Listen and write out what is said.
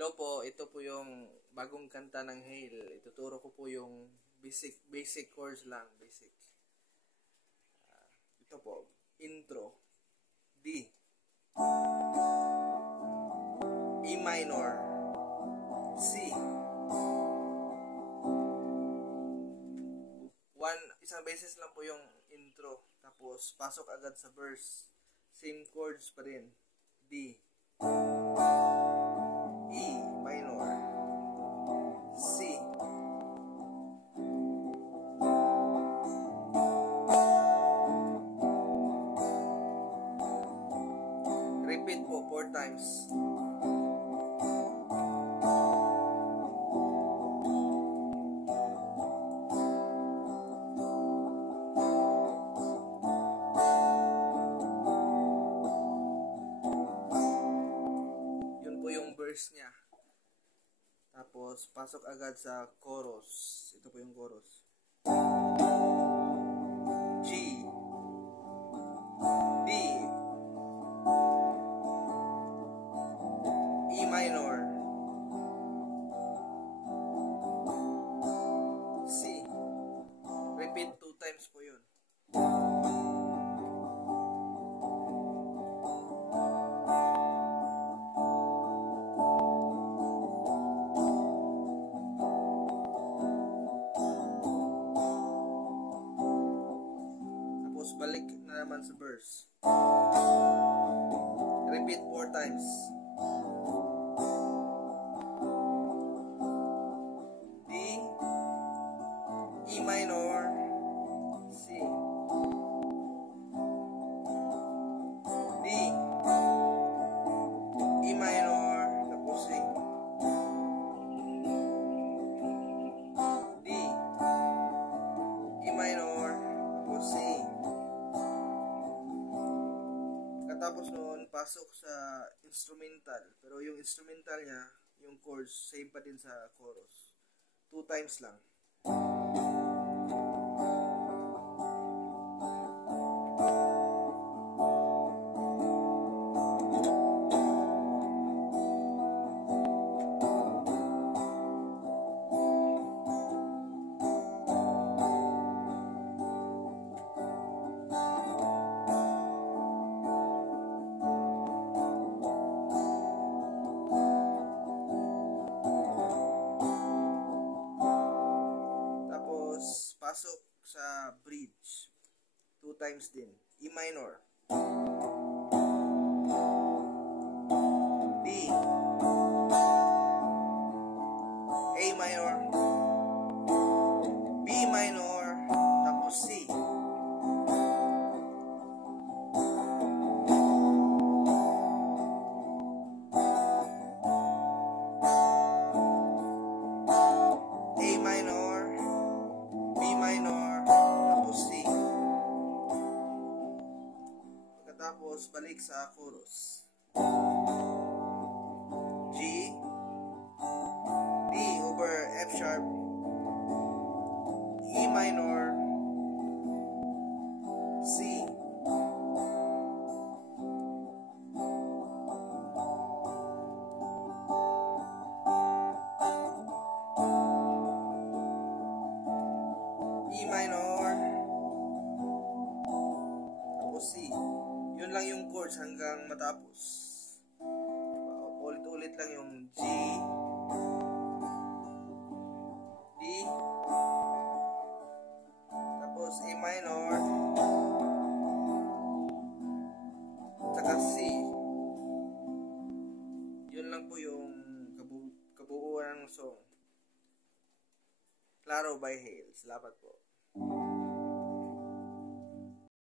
Hello po, ito po yung bagong kanta ng Hale. Ituturo ko po yung basic chords lang, basic. Ito po, intro. D, E minor, C. Isang beses lang po yung intro. Tapos pasok agad sa verse. Same chords pa rin. D, E minor, C, repeat po 4 times. Yun po yung verse niya. Tapos, pasok agad sa chorus. Ito po yung chorus. G, D, E minor, C. Repeat 2 times po yun. Tapos balik na naman sa verse. Repeat 4 times. D, E minor, C, D, E minor, tapos C, D, E minor, tapos C. Katapos noon, pasok sa instrumental. Pero yung instrumental niya, yung chords, same pa din sa chorus. 2 times lang. Pasok sa bridge. 2 times din. E minor, D, A minor, B minor, tapos C. A minor, B minor, tapos C. Pagkatapos, balik sa chorus. G, D over F sharp, E minor, C, E minor, tapos C. Yun lang yung chords hanggang matapos. Ulit-ulit lang yung G, D, tapos A minor, saka C. Yun lang po yung kabuuan ng song. Claro by Hale. Salamat po.